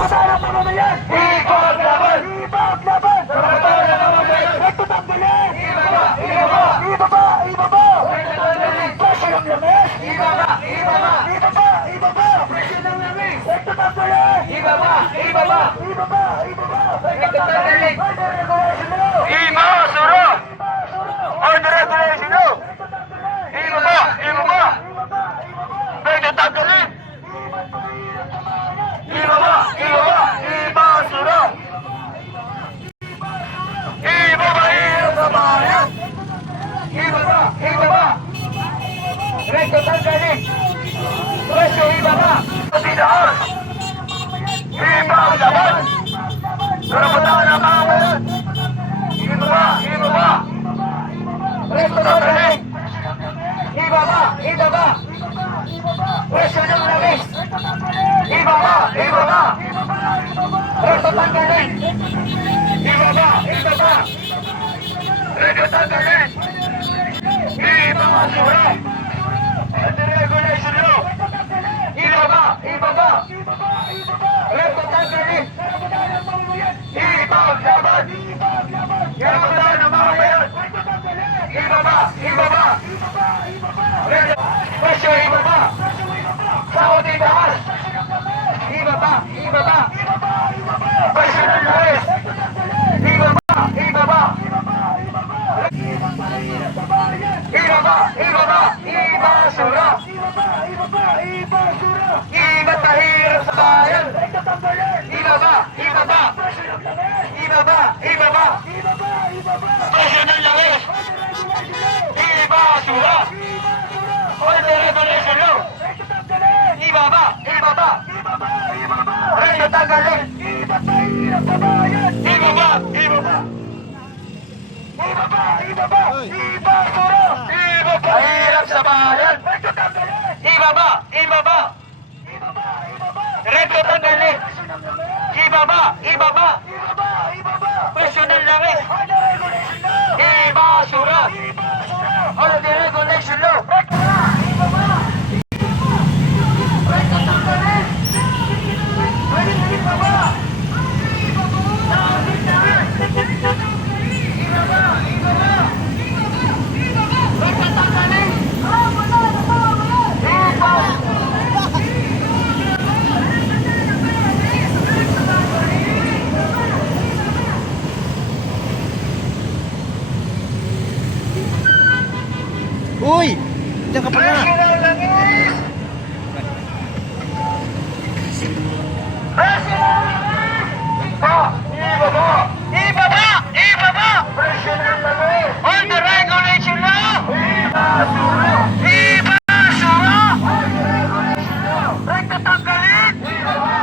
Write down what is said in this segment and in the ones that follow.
Karapatan ng mamamayan! Ipaglaban! Ipaglaban! Karapatan ng mamamayan! Nagtatanggalin! Ibaba! Ibaba! Ibaba! Ibaba! Presyo ng langis! Ibaba! Ibaba! Ibaba! Ibaba! Presyo ng langis! Nagtatanggalin! Ibaba! Ibaba! Ibaba! Ibaba! Nagtatanggalin! Order regulation law! Ibasura! Order regulation law! Ibaba! Ibaba! Nagtatanggalin! Ibaba! Ibaba! Ibasura! Ibaba! Ibaba! Ibaba! Ibaba! Nagtatanggalin! Presyo ibaba! Pinaas! Ipaglaban! Karapatan ng mamamayan! Ibaba! Ibaba! Nagtatanggalin! Ibaba! Ibaba! Presyo ng langis! Ibaba! Ibaba! Nagtatanggalin! Ibaba! Ibaba! Nagtatanggalin! Ibasura! Under regulation law! Ibaba! Ibaba! Nagtatanggalin! Ipaglaban! Karapatan ng mamamayan! Ibaba! Ibaba! Presyo ibaba! Sahod itaas! Ibaba! Ibaba! Presyo ng langis! Ibaba! Ibaba! Ibaba! Ibaba! Ibasura! Iba't mahirap sa bayan! Ibaba! Ibaba! Ibaba! Ibaba! Presyo ng langis! Ibasura! Order regulation law! Ibaba! Ibaba! Nagtatanggalin! Ibaba! Ibaba! Ibaba! Ibaba! Ibasura! Iba't mahirap sa bayan! Ibaba! Ibaba! Nagtatanggalin! Ibaba! Ibaba! Presyo ng langis! Ibasura! Order regulation law! Uy! Diyan ka pala! Ibaba! Ibaba! Presyo ng langis! Order regulation law! Ibasura! Ibasura! Order regulation law! Nagtatanggalin! Ibaba!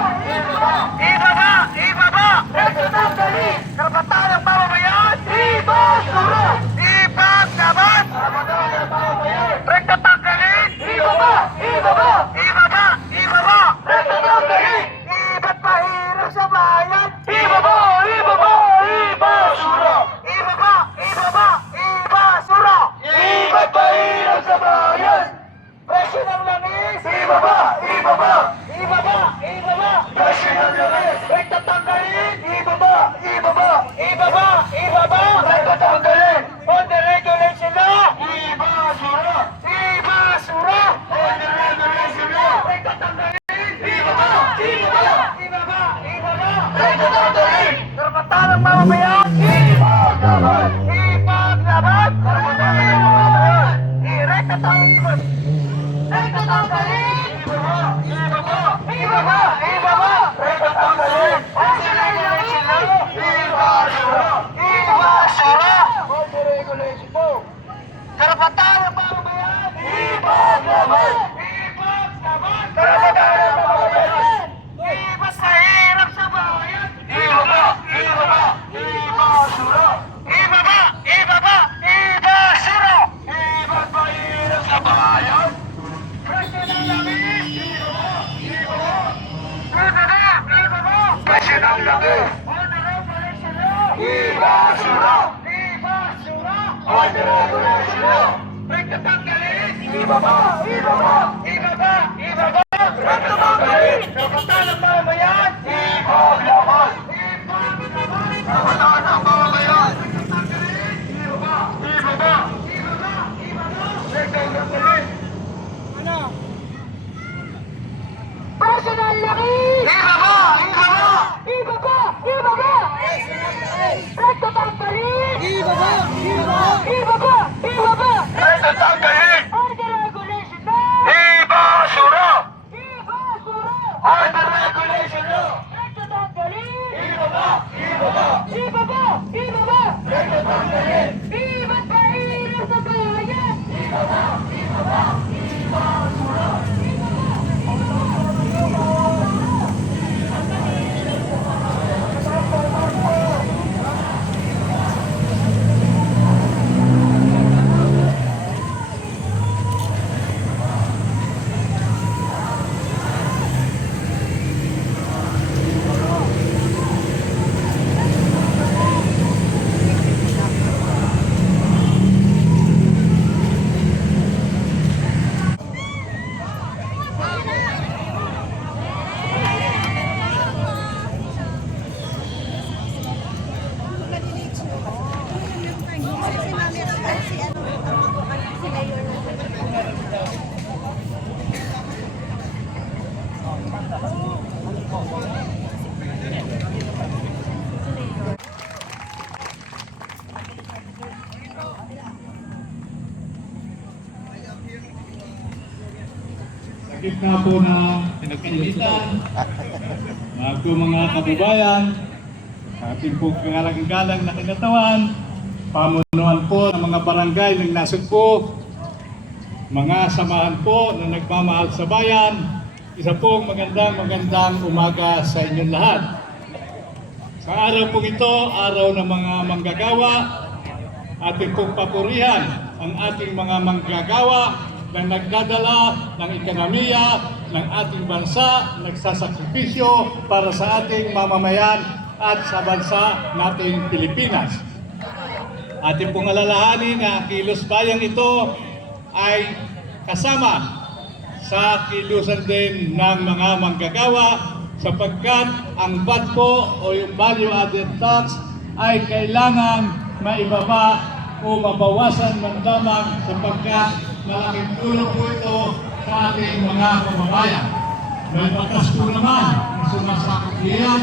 Ibaba! Nagtatanggalin! Karapatan ng mamamayan! Ibasura! Ipaglaban! Karapatan ng mamamayan! Nagtatanggalin! Ibaba! Ibaba! Ibaba! Ibaba! Nagtatanggalin! Iba't mahirap sa bayan! Ibaba! Ibaba! Ibasura! Ibaba! Ibaba! Ibasura! Iba't mahirap sa bayan! Presyo ng langis! Ibaba! Ibaba! Ibaba! Ibaba! Presyo ng langis! Nagtatanggalin! Ibaba! Ibaba! Ibaba! Ibaba! Nagtatanggalin! On the regulation law! Ibasura! Ibasura! On the regulation law! Nagtatanggalin! Ibaba! Ibaba! Ibaba! Ibaba! Nagtatanggalin! Karapatan ng mamamayan! Ipaglaban! Ipaglaban! Karapatan ng mamamayan! Nagtatanggalin! Nagtatanggalin! Ibaba! Ibaba! Ibaba! Ibaba! Nagtatanggalin! On the regulation law! Ibasura! Ibasura! On the regulation po! Karapatan ng mamamayan! Ipaglaban! Ipaglaban! Karapatan ng mamamayan! Ibas mahirap sa bayan! Ibaba! Ibaba! Ibasura! Ibaba! Ibaba! Ibasura! Iba't mahirap sa bayan! Presyo ng langis! Ibaba! Ibaba! Ibaba! Ibaba! Presyo ng langis! Order regulation law! Ibasura! Ibasura! Order regulation law! Nagtatanggalin! Ibaba! Ibaba! Ibaba! Ibaba! Nagtatanggalin! Karapatan ng mamamayan! Ibaba! gitna po ng initan, mga kababayan, ating po kagalang-galang na kinatawan, pamunuan po ng mga barangay ng nasugpo, mga samahan po na nagmamahal sa bayan, isa pong magandang umaga sa inyong lahat. Sa araw po ito, araw ng mga manggagawa, ating pong papurihan ang ating mga manggagawa na nagdadala ng ekonomiya ng ating bansa, nagsasakripisyo para sa ating mamamayan at sa bansa nating Pilipinas. Ating pong alalahanin na kilos bayang ito ay kasama sa kilusan din ng mga manggagawa sapagkat ang VAT po o yung value added tax ay kailangan maibaba o mabawasan man lamang sapagkat malaking tulong po ito sa ating mga kababayan. May batas po naman ang sumasakot diyan,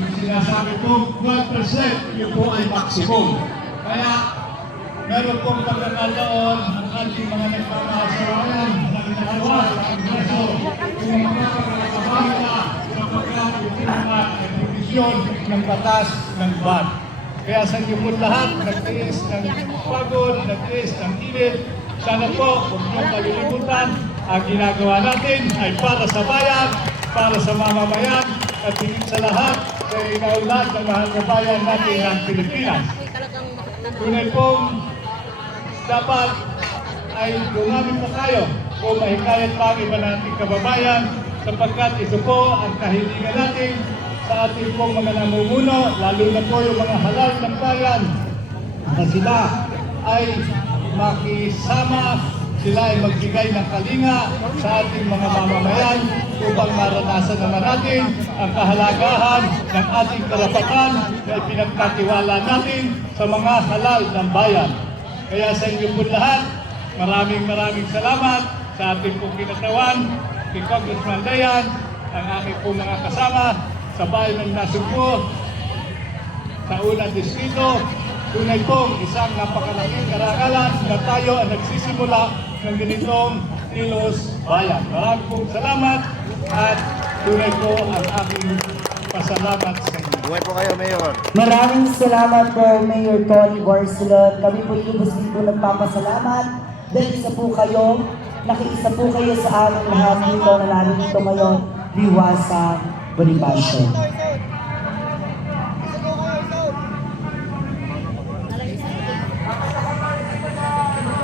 yung sinasabi po 12% yun po ay maximum. Kaya meron pong pagkakataon ang ating mga nagpapakasawayan na ginagawa sa Kongreso kung makakakabahan na sapagkat yung mga revisyon ng batas ng VAT. Kaya sa inyo po lahat, nagtiis ng pagod, nagtiis ng init. Sana po, huwag niyong kalilimutan, ang ginagawa natin ay para sa bayan, para sa mamamayan, at higit sa lahat, sa inaunlad ng mahal na bayan natin ng Pilipinas. Tunay pong dapat ay dumami pa tayo kung mahikayat pa ang iba nating kababayan sapagkat ito po ang kahilingan natin sa ating pong mga namumuno, lalo na po yung mga halal ng bayan na sila ay makisama, sila ay magbigay ng kalinga sa ating mga mamamayan upang maranasan naman natin ang kahalagahan ng ating karapatan na pinagkatiwala natin sa mga halal ng bayan. Kaya sa inyo po lahat, maraming salamat sa ating pong kinatawan, kay Congressman Dayan, ang aking pong mga kasama sa bayan ng Nasugpo, sa unang distrito. Tunay pong isang napakalaking karangalan na tayo ang nagsisimula ng ganitong kilos bayan. Maraming pong salamat at tunay po ang aking pasalamat sa inyo. Buhay po kayo, Mayor. Maraming salamat po, Mayor Tony Barcelon. Kami po lubos din po nagpapasalamat dahil isa po kayo, nakiisa po kayo sa aming lahat dito na narito ngayon, Liwasan Bonifacio.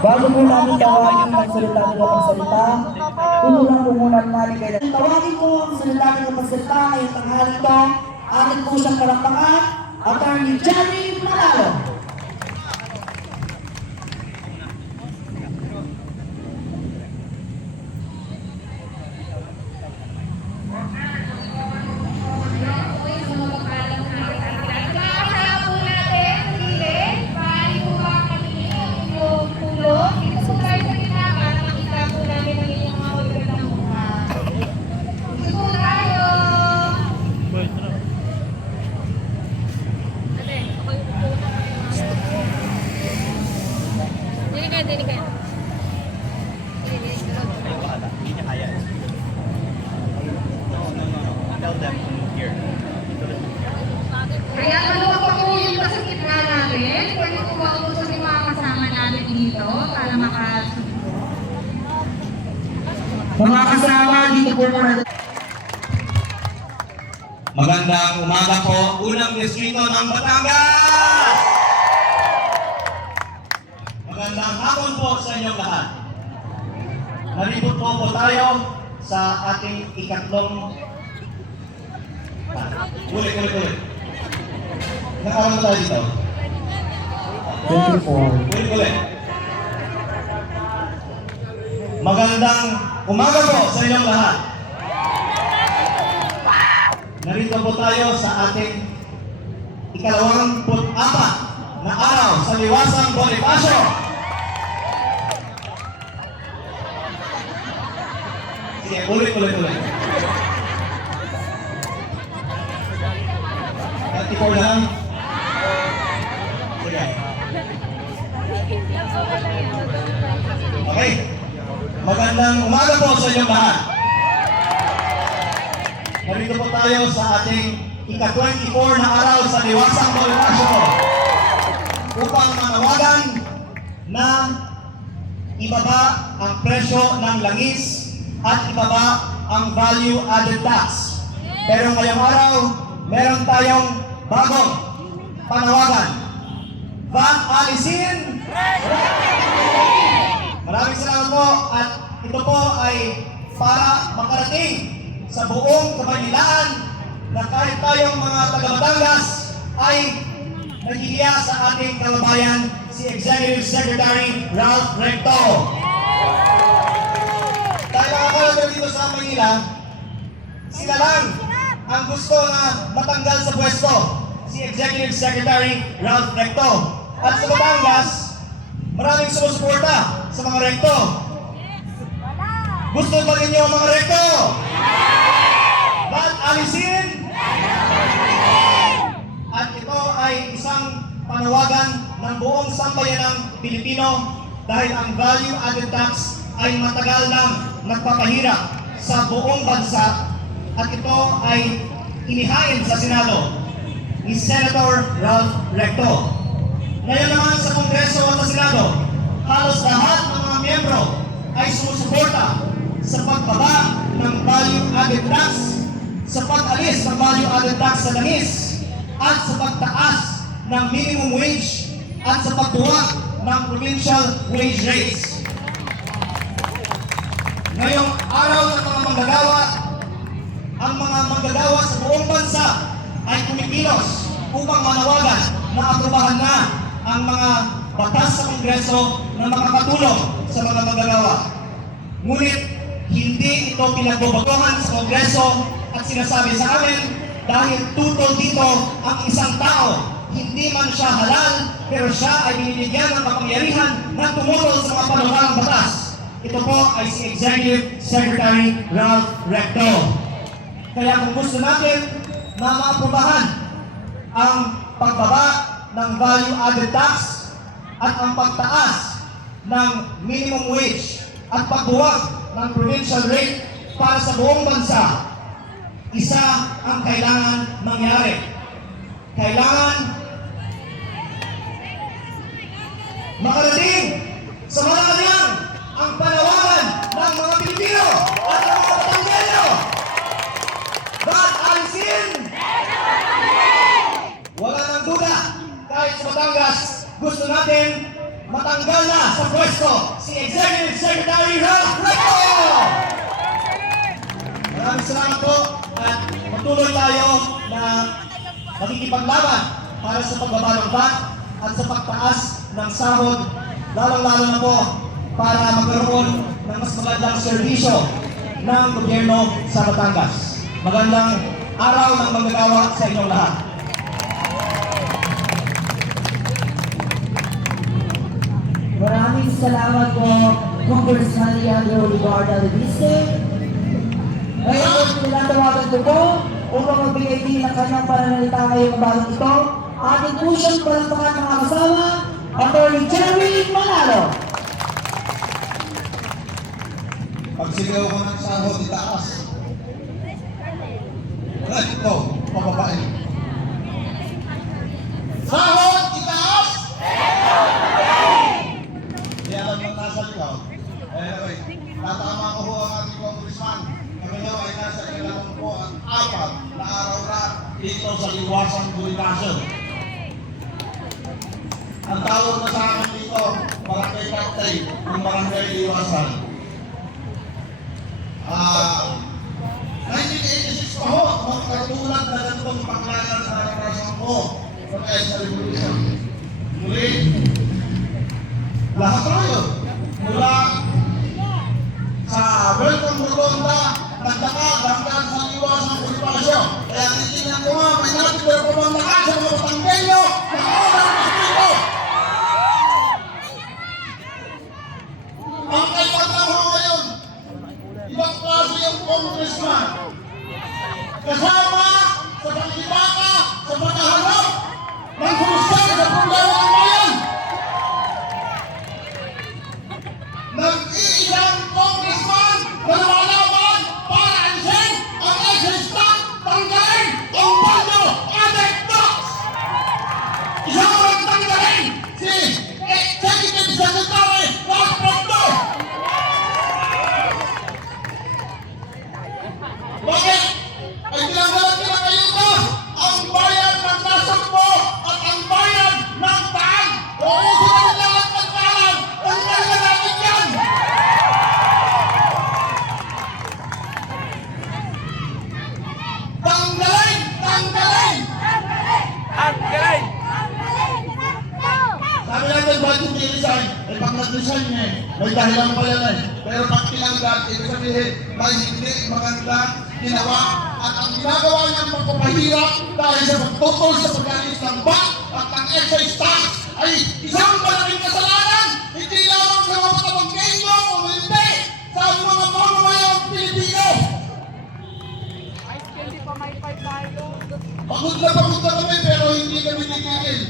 Bago po namin tawagin ang salita nila pagsalita, tutunan po muna namin kayo. Tawagin po ang salita nila pagsalita ngayong tanghali ito. Atin po siyang palakpakan, Attorney Jerry Manalo. Kaya maluwag pa po yung nasa gitna natin. Pwede po ba utusan yung mga kasama natin dito para makasubo? Mga kasama, dito po muna. Magandang umaga po, unang distrito ng Batangas! Magandang hapon po sa inyong lahat. Narito po tayo sa ating ikatlong... Ulit. Nakaroon tayo dito. 24. Ulit. Magandang umaga po sa inyong lahat. Narito po tayo sa ating ika-24 na araw sa Liwasang Bonifacio. Sige, ulit. Ikaw na lang. Sige. Okay. Magandang umaga po sa inyong lahat. tayo sa ating ika-24 na araw sa Liwasang Bonifacio upang manawagan na ibaba ang presyo ng langis at ibaba ang value-added tax. Pero ngayong araw, meron tayong bagong panawagan. VAT alisin! Maraming salamat po at ito po ay para makarating sa buong Kabaynilaan na kahit tayong mga taga-Batangas ay nahihiya sa ating kababayan si Executive Secretary Ralph Recto. Dahil mga kalabang dito sa Manila, sila lang ang gusto na matanggal sa pwesto si Executive Secretary Ralph Recto. At sa Batangas, maraming sumusuporta sa mga Recto. Gusto ba ninyo mga Recto? VAT alisin? At ito ay isang panawagan ng buong sambayanang Pilipino dahil ang value-added tax ay matagal nang nagpapahirap sa buong bansa at ito ay inihain sa Senado ni Senator Ralph Recto. Ngayon naman sa Kongreso at sa Senado, halos lahat ng mga miyembro ay sumusuporta sa pagbaba ng value-added tax, sa pag-alis ng value-added tax sa langis, at sa pagtaas ng minimum wage at sa pagbuwag ng provincial wage rates. Ngayong araw ng mga manggagawa, ang mga manggagawa sa buong bansa ay kumikilos upang manawagan na aprobahan na ang mga batas sa Kongreso na makakatulong sa mga manggagawa. Ngunit hindi ito pinagbobotohan sa Kongreso at sinasabi sa amin dahil tutol dito ang isang tao. Hindi man siya halal, pero siya ay binibigyan ng kapangyarihan na tumutol sa mga panukalang batas. Ito po ay si Executive Secretary Ralph Recto. Kaya kung gusto natin na maaprobahan ang pagbaba ng value-added tax at ang pagtaas ng minimum wage at pagbuwag ng provincial rate para sa buong bansa, isa ang kailangan mangyari. Kailangan makarating sa Malacanang ang panawagan ng mga Pilipino at ng mga Batangueño. VAT alisin! Wala nang duda, kahit sa Batangas, gusto natin matanggal na sa pwesto si Executive Secretary Ralph Recto! Maraming salamat po at patuloy tayo na makikipaglaban para sa pagbaba ng VAT at sa pagtaas ng sahod, lalong-lalo na po para magkaroon ng mas magandang serbisyo ng gobyerno sa Batangas. Magandang araw ng manggagawa sa inyong lahat. Maraming salamat po, Congressman Leandro Ligarda Leviste. Ngayon, tinatawagan ko po upang magbigay din ng kanyang pananalita ngayong bagong ito. Ating po siyang palakpakan mga kasama, Atty. Jerry Manalo. Pagsigaw ko ng sahod, itaas. Ito, pababain. Sahod, itaas! Di alam mo nasa ikaw. Anyway, tatama ko po ang ating congressman. Kami nyo ay nasa kailangan po ang 4 na araw na dito sa Liwasang Bonifacio. Ang tawag na sa akin dito, barangay captain ng barangay Liwasan. 1986 pa ho, magkatulad na ganitong panglanan sa karanasan ko pagkaya sa revolution. Muli, lahat tayo, mula sa welcome Rotonda, nagdakad hanggang sa Liwasang Bonifacio. Kaya titignan ko nga, may natin pero pumandakan sa mga Batangueño na kaunang pastito. Ang kailangan ko ngayon, ibang klase yung congressman. Kasama sa pagkibaka, sa pagkahanap ng solusyon sa problema ng bayan. nag-design eh. May dahilan pa yan eh. Pero pag tinanggal, ibig sabihin, may hindi maganda ginawa. At ang ginagawa niyang pagpapahirap dahil sa pagtutol sa pag-alis ng VAT at ng excise tax ay isang malaking kasalanan. Hindi lamang sa mga Batanggenyo o hindi sa mga mamamayang Pilipino. Pagod na kami pero hindi kami titigil.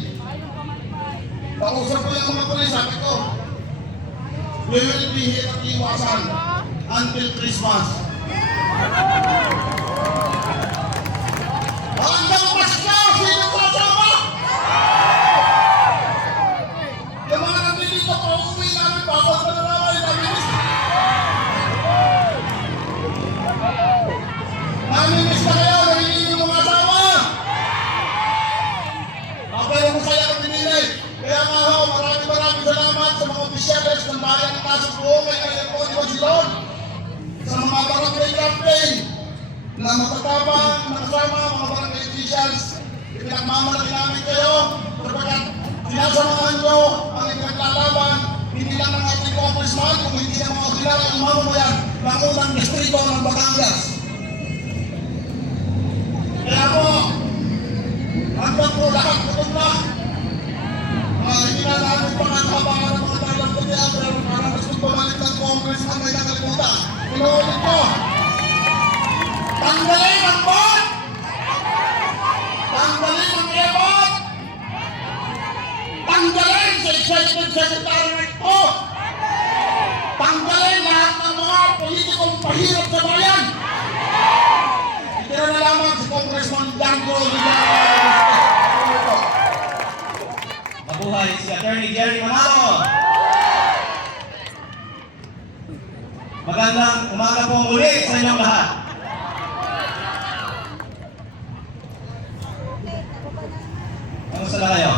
Kausap ko yung mga pulis, sabi ko, we will be here at Iwasan until Christmas. Hanggang Pasko, sino sasama? Yung mga nandito pa uuwi namin, babas na naman yung namimiss. Namimiss na kayo, nahihili yung mga asawa. Pero masaya kami nila. Kaya nga ho, maraming salamat sa mga opisyalis ng bayan ng Pasig buong may po di ba silon? Sa mga barangay campaign na matatapang, nakasama mga barangay officials, pinagmamalaki namin kayo sapagkat sinasamahan nyo ang ipinaglalaban hindi lang ng ating congressman kung hindi ng mga ordinaryong mamamayan ng unang distrito ng Batangas. Kaya po, hanggang po lahat putok na. Hindi na namin pangathabangan ng mga talang puti pero parang gusto pabalik ng congressman may nakalimutan. Inuulit ko. Tanggalin ang bot! Tanggalin ang ebot! Tanggalin sa executive secretary nito! Tanggalin lahat ng mga politikong pahirap sa bayan! Itira na lamang si Congressman Dango Mabuhay si Attorney Jerry Manalo. Magandang umaga po muli sa inyong lahat. Kamusta na kayo?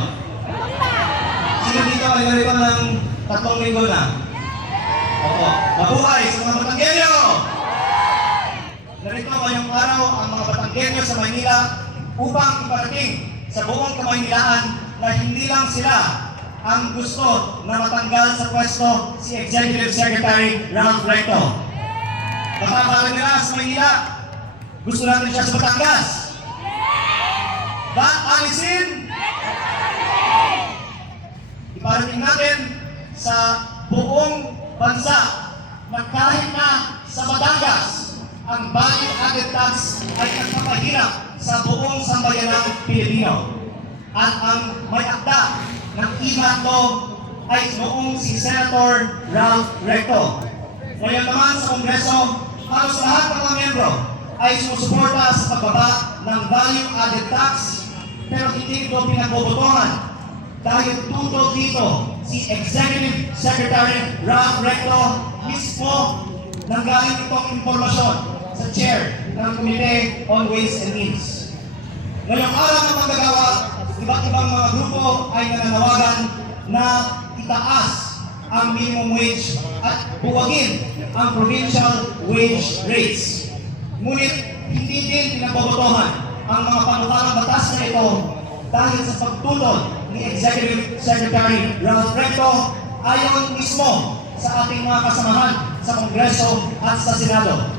Sino dito ay nalipan ng 3 linggo na? Opo. Mabuhay sa mga Batanggenyo! Narito ngayong araw ang mga Batanggenyo sa Maynila upang iparating sa buong Kamaynilaan na hindi lang sila ang gusto na matanggal sa pwesto si Executive Secretary Ralph Recto. Matatawa nila sa Maynila, gusto natin siya sa Batangas. Ba't alisin? Iparating natin sa buong bansa na kahit na sa Batangas, ang value-added tax ay nagpapahirap sa buong sambayanang Pilipino. At ang may akda ng imato ay noong si Senator Ralph Recto. Ngayon naman sa Kongreso, halos lahat ng mga miyembro ay sumusuporta sa pagbaba ng value-added tax pero hindi ito pinagbobotohan dahil tutol dito si Executive Secretary Ralph Recto mismo nanggaling itong impormasyon sa chair ng Committee on Ways and Means. Ngayong araw ng manggagawa, iba't ibang mga grupo ay nananawagan na itaas ang minimum wage at buwagin ang provincial wage rates. Ngunit hindi din pinabobotohan ang mga panukalang batas na ito dahil sa pagtutol ni Executive Secretary Ralph Recto ayon mismo sa ating mga kasamahan sa Kongreso at sa Senado.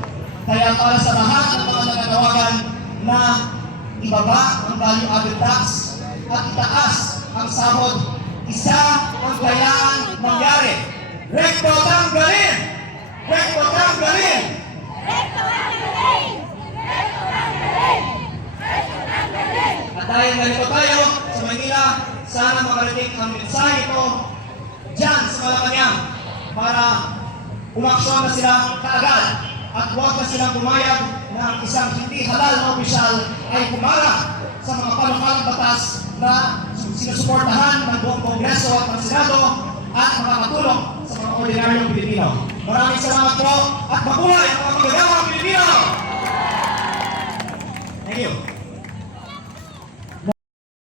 Kaya para sa lahat ng mga nananawagan na ibaba ang value-added tax at itaas ang sahod, isa ang kailangan mangyari. Recto tanggalin! Recto tanggalin! Recto tanggalin! Recto tanggalin! Recto tanggalin! At dahil narito tayo sa Manila, sana makarating ang mensahe ito dyan sa Malacanang para umaksyon na sila kaagad at huwag na silang pumayag na ang isang hindi halal na opisyal ay pumarang sa mga panukalang batas na sinusuportahan ng buong Kongreso at ng Senado at makakatulong sa mga ordinaryong Pilipino. Maraming salamat po at mabuhay ang mga magagawang Pilipino! Thank you.